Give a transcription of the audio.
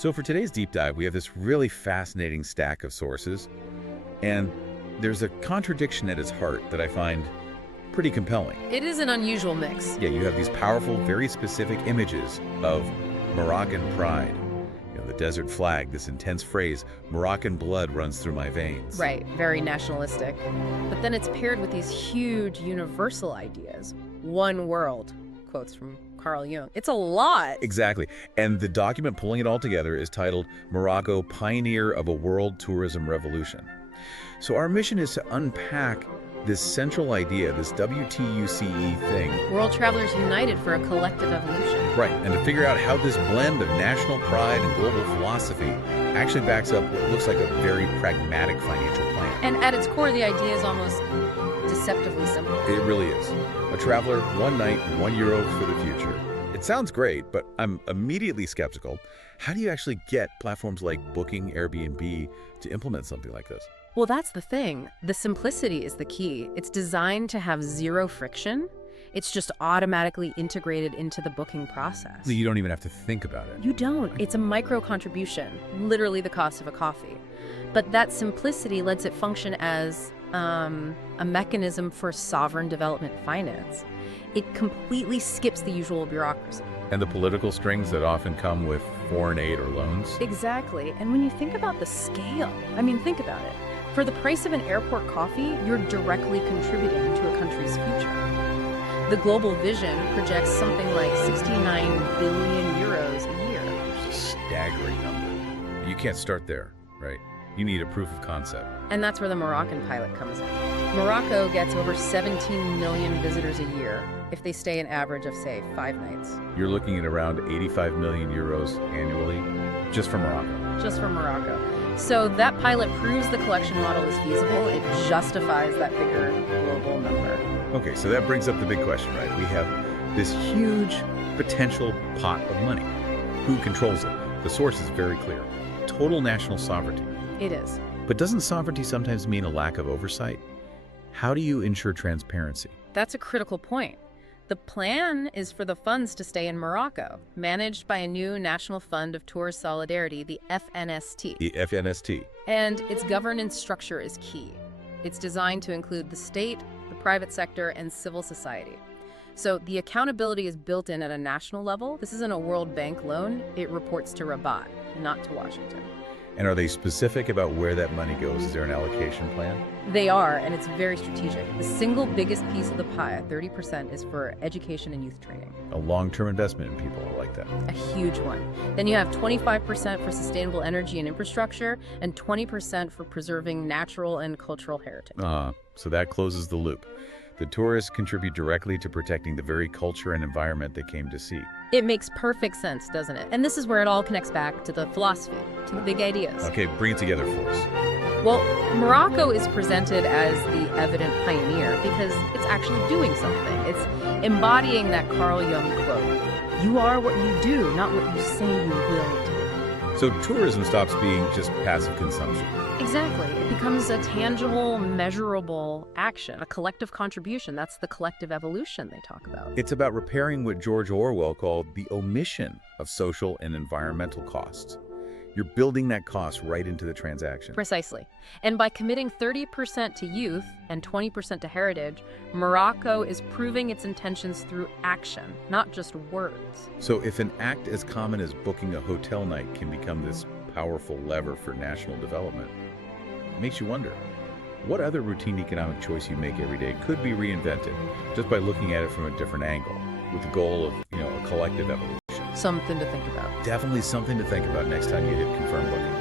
So for today's deep dive, we have this really fascinating stack of sources, and there's a contradiction at its heart that I find pretty compelling. It is an unusual mix. Yeah, you have these powerful, very specific images of Moroccan pride. You know, the desert flag, this intense phrase, Moroccan blood runs through my veins. Right, very nationalistic. But then it's paired with these huge universal ideas. One world, quotes from Carl Jung. It's a lot. Exactly. And the document pulling it all together is titled Morocco, Pioneer of a World Tourism Revolution. So our mission is to unpack this central idea, this WTUCE thing. World Travelers United for a Collective Evolution. Right, and to figure out how this blend of national pride and global philosophy actually backs up what looks like a very pragmatic financial plan. And at its core, the idea is almost deceptively simple. It really is. A traveler, one night, €1 for the future. It sounds great, but I'm immediately skeptical. How do you actually get platforms like Booking, Airbnb to implement something like this? Well, that's the thing. The simplicity is the key. It's designed to have zero friction. It's just automatically integrated into the booking process. You don't even have to think about it. You don't. It's a micro contribution, literally the cost of a coffee. But that simplicity lets it function as a mechanism for sovereign development finance. It completely skips the usual bureaucracy. And the political strings that often come with foreign aid or loans? Exactly. And when you think about the scale, I mean, think about it. For the price of an airport coffee, you're directly contributing to a country's future. The global vision projects something like 69 billion euros a year. It's a staggering number. You can't start there, right? You need a proof of concept. And that's where the Moroccan pilot comes in. Morocco gets over 17 million visitors a year if they stay an average of, say, 5 nights. You're looking at around 85 million euros annually just for Morocco. Just for Morocco. So that pilot proves the collection model is feasible. It justifies that bigger global number. Okay, so that brings up the big question, right? We have this huge potential pot of money. Who controls it? The source is very clear. Total national sovereignty. It is. But doesn't sovereignty sometimes mean a lack of oversight? How do you ensure transparency? That's a critical point. The plan is for the funds to stay in Morocco, managed by a new National Fund of Tourist Solidarity, the FNST. The FNST. And its governance structure is key. It's designed to include the state, the private sector, and civil society. So the accountability is built in at a national level. This isn't a World Bank loan. It reports to Rabat, not to Washington. And are they specific about where that money goes? Is there an allocation plan? They are, and it's very strategic. The single biggest piece of the pie, 30%, is for education and youth training. A long-term investment in people. I like that. A huge one. Then you have 25% for sustainable energy and infrastructure, and 20% for preserving natural and cultural heritage. So that closes the loop. The tourists contribute directly to protecting the very culture and environment they came to see. It makes perfect sense, doesn't it? And this is where it all connects back to the philosophy, to the big ideas. Okay, bring it together for us. Well, Morocco is presented as the evident pioneer because it's actually doing something. It's embodying that Carl Jung quote, "You are what you do, not what you say you will do." So tourism stops being just passive consumption. Exactly. It becomes a tangible, measurable action, a collective contribution. That's the collective evolution they talk about. It's about repairing what George Orwell called the omission of social and environmental costs. You're building that cost right into the transaction. Precisely. And by committing 30% to youth and 20% to heritage, Morocco is proving its intentions through action, not just words. So if an act as common as booking a hotel night can become this powerful lever for national development, it makes you wonder, what other routine economic choice you make every day could be reinvented just by looking at it from a different angle with the goal of, a collective evolution? Something to think about. Definitely something to think about next time you hit confirm booking.